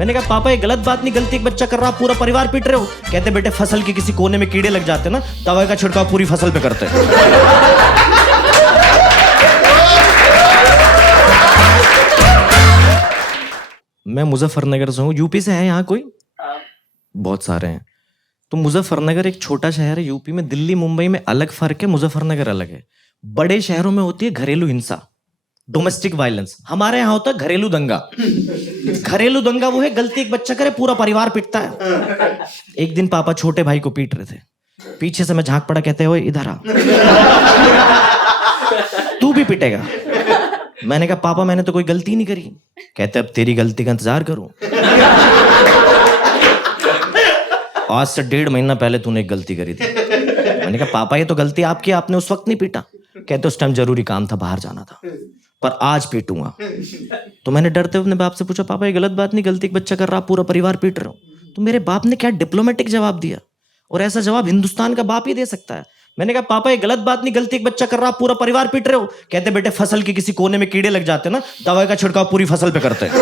मैंने कहा पापा ये गलत बात नहीं, गलती एक बच्चा कर रहा, पूरा परिवार पीट रहे हो। कहते बेटे फसल के किसी कोने में कीड़े लग जाते ना, दवाई का छिड़काव पूरी फसल पे करते हैं। मैं मुजफ्फरनगर से हूँ, यूपी से है यहाँ कोई? बहुत सारे हैं। तो मुजफ्फरनगर एक छोटा शहर है यूपी में। दिल्ली मुंबई में अलग फर्क है, मुजफ्फरनगर अलग है। बड़े शहरों में होती है घरेलू हिंसा, डोमेस्टिक वायलेंस। हमारे यहाँ होता है घरेलू दंगा। घरेलू दंगा वो है गलती एक बच्चा करे पूरा परिवार पिटता है। एक दिन पापा छोटे भाई को पीट रहे थे, पीछे से मैं झांक पड़ा, कहते हुए इधर आ, तू भी पिटेगा। मैंने कहा पापा मैंने तो कोई गलती नहीं करी। कहते अब तेरी गलती का इंतजार करूं। आज से 1.5 महीना पहले तूने एक गलती करी थी। मैंने कहा पापा ये तो गलती आपकी, आपने उस वक्त नहीं पीटा। कहते उस टाइम जरूरी काम था, बाहर जाना था, पर आज पीटूंगा। तो मैंने डरते हुए अपने बाप से पूछा पापा ये गलत बात नहीं, गलती एक बच्चा कर रहा, पूरा परिवार पीट रहा हूं। तो मेरे बाप ने क्या डिप्लोमेटिक जवाब दिया, और ऐसा जवाब हिंदुस्तान का बाप ही दे सकता है। मैंने कहा पापा ये गलत बात नहीं, गलती एक बच्चा कर रहा, पूरा परिवार पीट रहे हो। कहते बेटे फसल के किसी कोने में कीड़े लग जाते ना, दवाई का छिड़काव पूरी फसल पे करते हैं।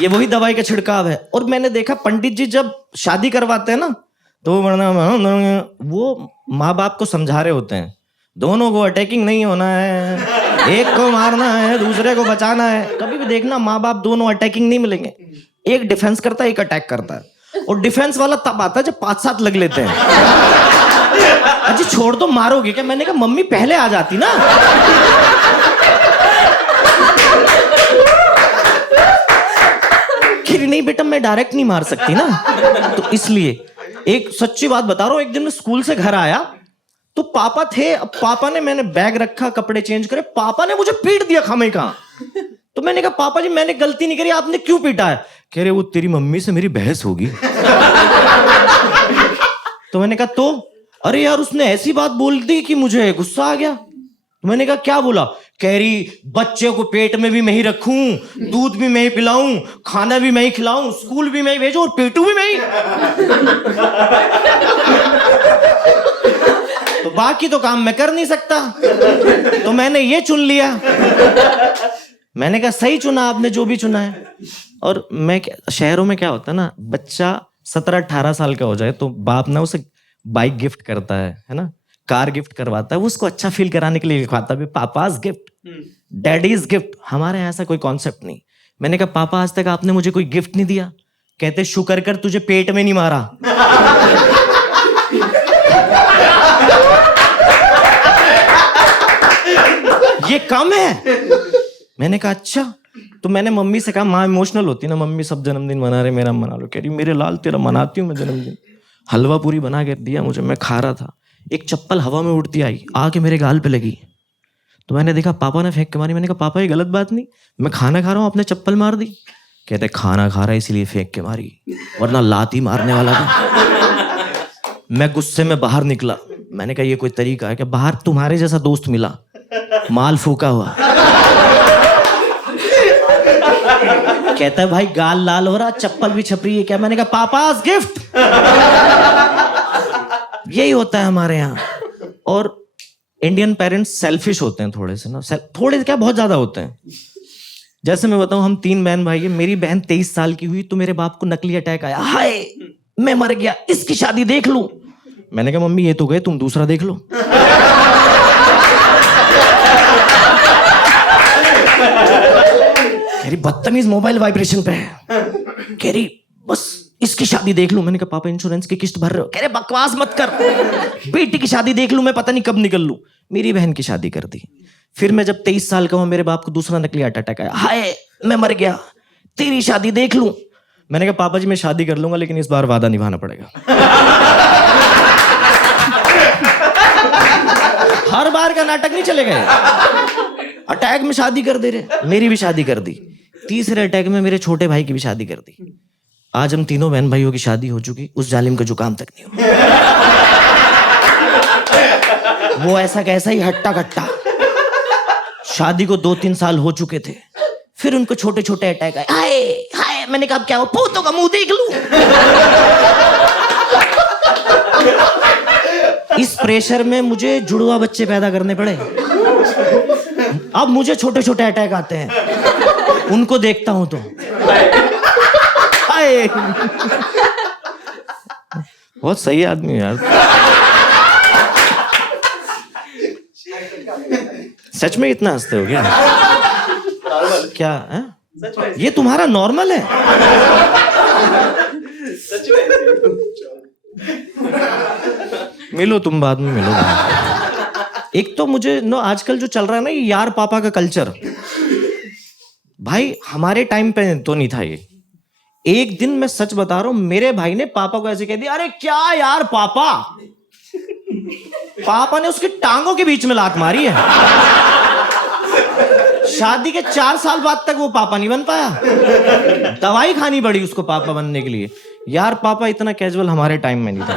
ये वही दवाई का छिड़काव है। और मैंने देखा पंडित जी जब शादी करवाते हैं ना, तो वो माँ बाप को समझा रहे होते हैं, दोनों को अटैकिंग नहीं होना है, एक को मारना है, दूसरे को बचाना है। कभी भी देखना माँ बाप दोनों अटैकिंग नहीं मिलेंगे, एक डिफेंस करता है, एक अटैक करता है। और डिफेंस वाला तब आता है जब 5-7 लग लेते हैं। अजी छोड़ दो, मारोगे क्या? मैंने कहा मम्मी पहले आ जाती ना। नहीं बेटा मैं डायरेक्ट नहीं मार सकती ना, तो इसलिए। एक सच्ची बात बता रहा हूं, एक दिन मैं स्कूल से घर आया तो पापा थे। अब पापा ने, मैंने बैग रखा, कपड़े चेंज करे, पापा ने मुझे पीट दिया खामे का। तो मैंने कहा पापा जी मैंने गलती नहीं करी, आपने क्यों पीटा है? कह रहे वो तेरी मम्मी से मेरी बहस होगी। तो मैंने कहा तो? अरे यार उसने ऐसी बात बोल दी कि मुझे गुस्सा आ गया। तो मैंने कहा क्या बोला? कह रही बच्चे को पेट में भी मैं ही रखूं, दूध भी मैं ही पिलाऊं, खाना भी मैं ही खिलाऊं, स्कूल भी मैं ही भेजूं और पेटू भी मैं ही। तो बाकी तो काम मैं कर नहीं सकता, तो मैंने ये चुन लिया। मैंने कहा सही चुना आपने, जो भी चुना है। और मैं शहरों में क्या होता है ना, बच्चा 17-18 साल का हो जाए तो बाप ना उसे बाइक गिफ्ट करता है ना, कार गिफ्ट करवाता है, वो उसको अच्छा फील कराने के लिए लिखवाता है पापाज गिफ्ट, डैडीज गिफ्ट। हमारे यहाँ ऐसा कोई कॉन्सेप्ट नहीं। मैंने कहा पापा आज तक आपने मुझे कोई गिफ्ट नहीं दिया। कहते शुक्र कर तुझे पेट में नहीं मारा। ये कम है। मैंने कहा अच्छा। तो मैंने मम्मी से कहा, माँ इमोशनल होती ना, मम्मी सब जन्मदिन मना रहे, मेरा मना लो। कह रही मेरे लाल तेरा मनाती हूँ मैं जन्मदिन। हलवा पूरी बना के दिया मुझे, मैं खा रहा था, एक चप्पल हवा में उड़ती आई, आके मेरे गाल पे लगी। तो मैंने देखा पापा ने फेंक के मारी। मैंने कहा पापा ये गलत बात नहीं, मैं खाना खा रहा हूँ आपने चप्पल मार दी। कहते खाना खा रहा है इसीलिए फेंक के मारी, वरना लात ही मारने वाला था। मैं गुस्से में बाहर निकला। मैंने कहा ये कोई तरीका है कि बाहर तुम्हारे जैसा दोस्त मिला, माल फूका हुआ। कहता है भाई गाल लाल हो रहा, चप्पल भी छप रही है क्या? मैंने कहा पापास गिफ्ट। यही होता है हमारे यहाँ। और इंडियन पेरेंट्स सेल्फिश होते हैं थोड़े से ना, थोड़े क्या बहुत ज्यादा होते हैं। जैसे मैं बताऊं, हम 3 बहन भाई हैं। मेरी बहन 23 साल की हुई तो मेरे बाप को नकली अटैक आया, हाय मैं मर गया, इसकी शादी देख लूं। मैंने कहा मम्मी ये तो गए, तुम दूसरा देख लो। कह रही बदतमीज मोबाइल वाइब्रेशन पे है। कह रही बस इसकी शादी देख लूं। मैंने कहा पापा इंश्योरेंस की किस्त भर रहे हो? कह रहे बकवास मत कर, बेटी की शादी देख लूं, मैं पता नहीं कब निकल लूं। मेरी बहन की शादी कर दी। फिर मैं जब 23 साल का हुआ, मेरे बाप को दूसरा नकली हार्ट अटैक आया, हाय मैं मर गया, तेरी शादी देख लूं। मैंने कहा पापा जी मैं शादी कर लूंगा, लेकिन इस बार वादा निभाना पड़ेगा। हर बार का नाटक नहीं चलेगा। अटैक में शादी कर दे रहे, मेरी भी शादी कर दी। तीसरे अटैक में मेरे छोटे भाई की भी शादी कर दी। आज हम तीनों बहन भाइयों की शादी हो चुकी, उस जालिम का जुकाम तक नहीं हुआ। वो ऐसा कैसा ही हट्टा कट्टा। शादी को 2-3 साल हो चुके थे, फिर उनको छोटे छोटे अटैक आए। हाय हाय, मैंने कहा क्या हो, भूतों का मुंह देख लूं। इस प्रेशर में मुझे जुड़वा बच्चे पैदा करने पड़े। अब मुझे छोटे छोटे अटैक आते हैं, उनको देखता हूं तो हाय। बहुत सही आदमी है यार। सच में इतना हंसते हो क्या? क्या है? ये तुम्हारा नॉर्मल है? मिलो तुम, बाद में मिलो। एक तो मुझे आजकल जो चल रहा है ना, ये यार पापा का कल्चर, भाई हमारे टाइम पे तो नहीं था ये। एक दिन मैं सच बता रहा हूं, मेरे भाई ने पापा को ऐसे कह दिया, अरे क्या यार पापा। पापा ने उसकी टांगों के बीच में लात मारी है। शादी के 4 साल बाद तक वो पापा नहीं बन पाया, दवाई खानी पड़ी उसको पापा बनने के लिए। यार पापा इतना कैजुअल हमारे टाइम में नहीं था।